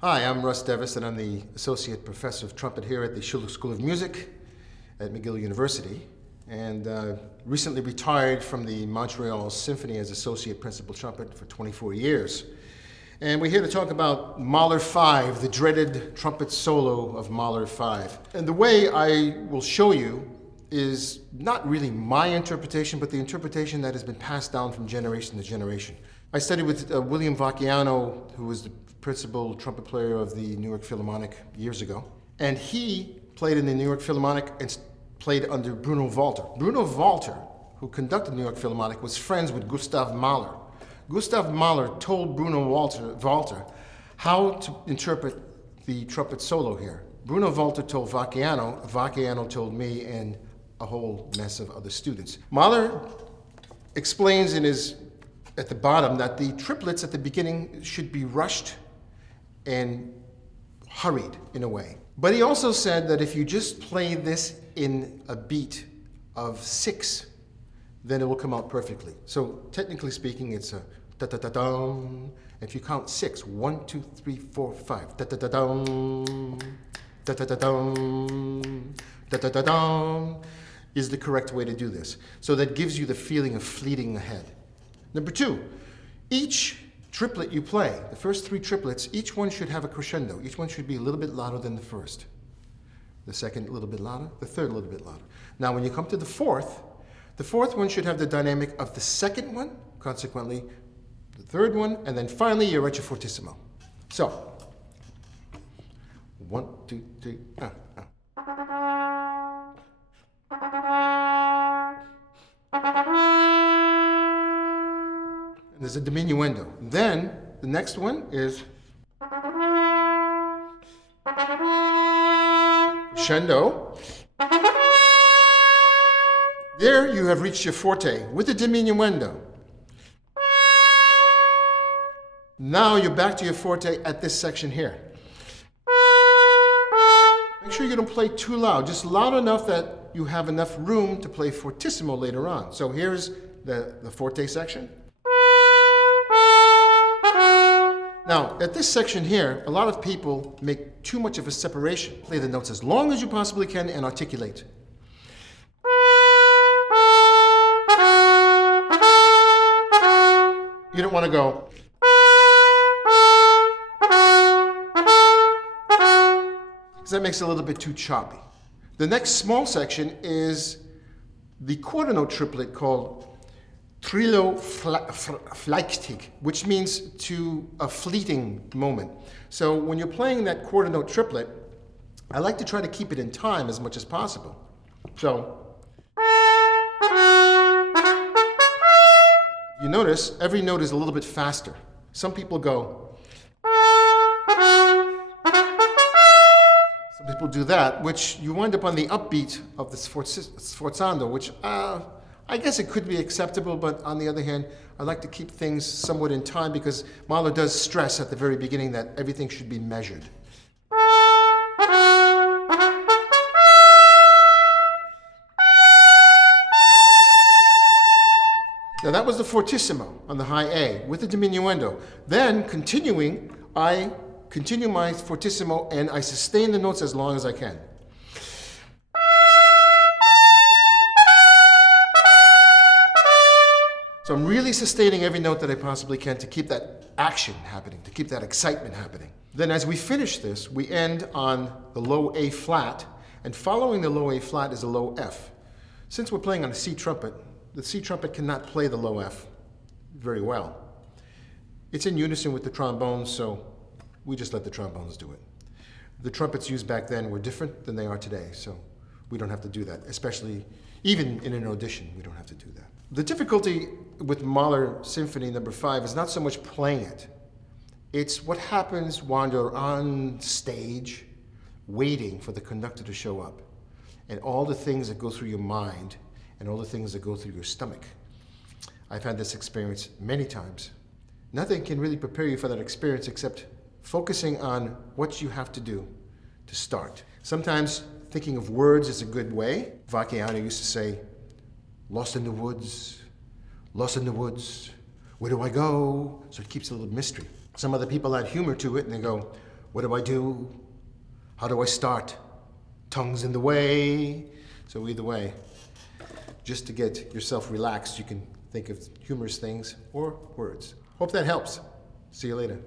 Hi, I'm Russ DeVuyst, and I'm the Associate Professor of Trumpet here at the Schulich School of Music at McGill University, and recently retired from the Montreal Symphony as Associate Principal Trumpet for 24 years. And we're here to talk about Mahler 5, the dreaded trumpet solo of Mahler 5. And the way I will show you is not really my interpretation, but the interpretation that has been passed down from generation to generation. I studied with William Vacchiano, who was the principal trumpet player of the New York Philharmonic years ago. And he played in the New York Philharmonic and played under Bruno Walter. Bruno Walter, who conducted the New York Philharmonic, was friends with Gustav Mahler. Gustav Mahler told Bruno Walter how to interpret the trumpet solo here. Bruno Walter told Vacchiano, Vacchiano told me, and a whole mess of other students. Mahler explains at the bottom that the triplets at the beginning should be rushed and hurried in a way. But he also said that if you just play this in a beat of 6, then it will come out perfectly. So technically speaking, it's a da-da-da-dum. If you count 6, 1, 2, 3, 4, 5, da-da-da-dum, da-da-da-dum, da-da-da-dum, is the correct way to do this. So that gives you the feeling of fleeting ahead. Number 2, each triplet you play, the first 3 triplets, each one should have a crescendo. Each one should be a little bit louder than the first. The second a little bit louder, the third a little bit louder. Now when you come to the fourth one should have the dynamic of the second one, consequently the third one, and then finally you're at your fortissimo. So, 1, 2, 3, And there's a diminuendo. Then the next one is crescendo. There you have reached your forte with the diminuendo. Now you're back to your forte at this section here. Make sure you don't play too loud, just loud enough that you have enough room to play fortissimo later on. So here's the forte section. Now, at this section here, a lot of people make too much of a separation. Play the notes as long as you possibly can and articulate. You don't want to go. Because that makes it a little bit too choppy. The next small section is the quarter note triplet called Trillo flechtig, which means to a fleeting moment. So when you're playing that quarter note triplet, I like to try to keep it in time as much as possible. So you notice every note is a little bit faster. Some people go. Some people do that, which you wind up on the upbeat of the sforzando, which I guess it could be acceptable, but on the other hand, I like to keep things somewhat in time because Mahler does stress at the very beginning that everything should be measured. Now that was the fortissimo on the high A with the diminuendo. Then continuing, I continue my fortissimo and I sustain the notes as long as I can. So I'm really sustaining every note that I possibly can to keep that action happening, to keep that excitement happening. Then as we finish this, we end on the low A flat, and following the low A flat is a low F. Since we're playing on a C trumpet, the C trumpet cannot play the low F very well. It's in unison with the trombones, so we just let the trombones do it. The trumpets used back then were different than they are today, so we don't have to do that, especially even in an audition, we don't have to do that. The difficulty with Mahler Symphony No. 5 is not so much playing it. It's what happens while you're on stage waiting for the conductor to show up, and all the things that go through your mind and all the things that go through your stomach. I've had this experience many times. Nothing can really prepare you for that experience except focusing on what you have to do to start. Sometimes thinking of words is a good way. Vacchiano used to say, lost in the woods, where do I go? So it keeps a little mystery. Some other people add humor to it and they go, what do I do? How do I start? Tongue's in the way. So either way, just to get yourself relaxed, you can think of humorous things or words. Hope that helps. See you later.